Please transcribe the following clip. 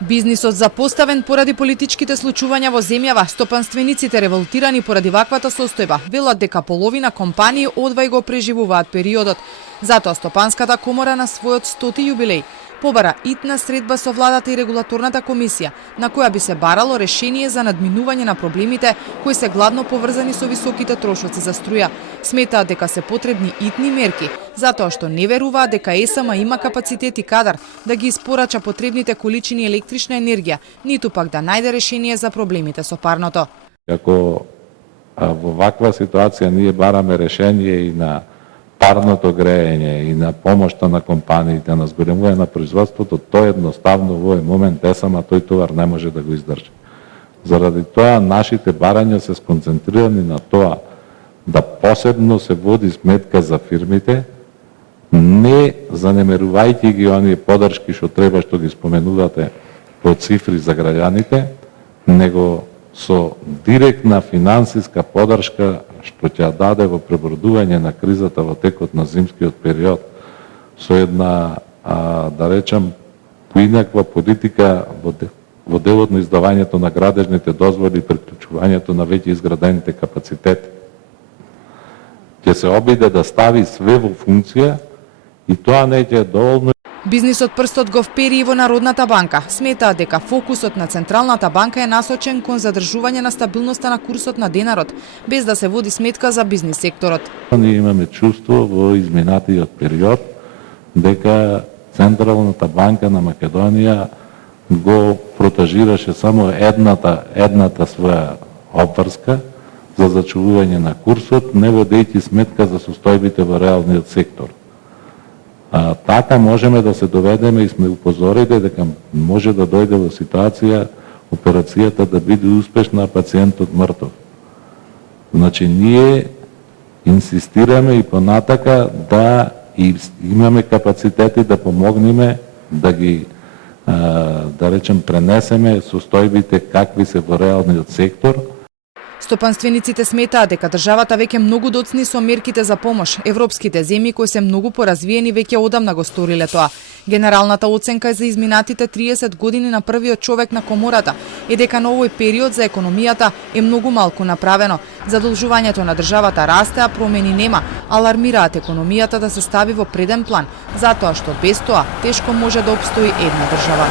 Бизнисот запоставен поради политичките случувања во земјава, стопанствениците револтирани поради ваквата состојба, велат дека половина компании одвај го преживуваат периодот. Затоа Стопанската комора на својот 100-ти јубилеј побара итна средба со владата и регулаторната комисија, на која би се барало решение за надминување на проблемите кои се гладно поврзани со високите трошоци за струја. Сметаат дека се потребни итни мерки, затоа што не веруваат дека ЕСМ има капацитет и кадар да ги испорача потребните количини електрична енергија, ниту пак да најде решение за проблемите со парното. Ако во ваква ситуација ние бараме решение и на парното грејење и на помошта на компаниите, на зголемување на производството, тој едноставно во овој момент ЕСМ тој товар не може да го издржи. Заради тоа нашите барања се сконцентрирани на тоа да посебно се води сметка за фирмите, не занемерувајќи ги оние подршки што треба, што ги споменувате по цифри за граѓаните, него со директна финансиска подршка што ќе даде во пребродување на кризата во текот на зимскиот период, со една, да речем, поинаква политика во делот на издавањето на градежните дозволи и приклучувањето на веќе изградените капацитети. Ќе се обиде да стави све во функција и тоа не ќе е доволно. Бизнисот прстот го впери и во Народната банка. Сметаат дека фокусот на Централната банка е насочен кон задржување на стабилноста на курсот на денарот, без да се води сметка за бизнис секторот. Ние имаме чувство во изминатиот период дека Централната банка на Македонија го протежираше само едната своја обврска за зачувување на курсот, не водејќи сметка за состојбите во реалниот сектор. Така можеме да се доведеме и сме упозорили дека може да дојде во ситуација операцијата да биде успешна, а пациентот мртов. Значи, ние инсистираме и понатака да имаме капацитети да помогнеме да ги, да речем, пренесеме состојбите какви се во реалниот сектор. Стопанствениците сметаат дека државата веќе многу доцни со мерките за помош. Европските земји кои се многу поразвиени веќе одамна го сториле тоа. Генералната оценка за изминатите 30 години на првиот човек на комората е дека на овој период за економијата е многу малку направено. Задолжувањето на државата расте, а промени нема. Алармираат економијата да се стави во преден план, затоа што без тоа тешко може да опстои една држава.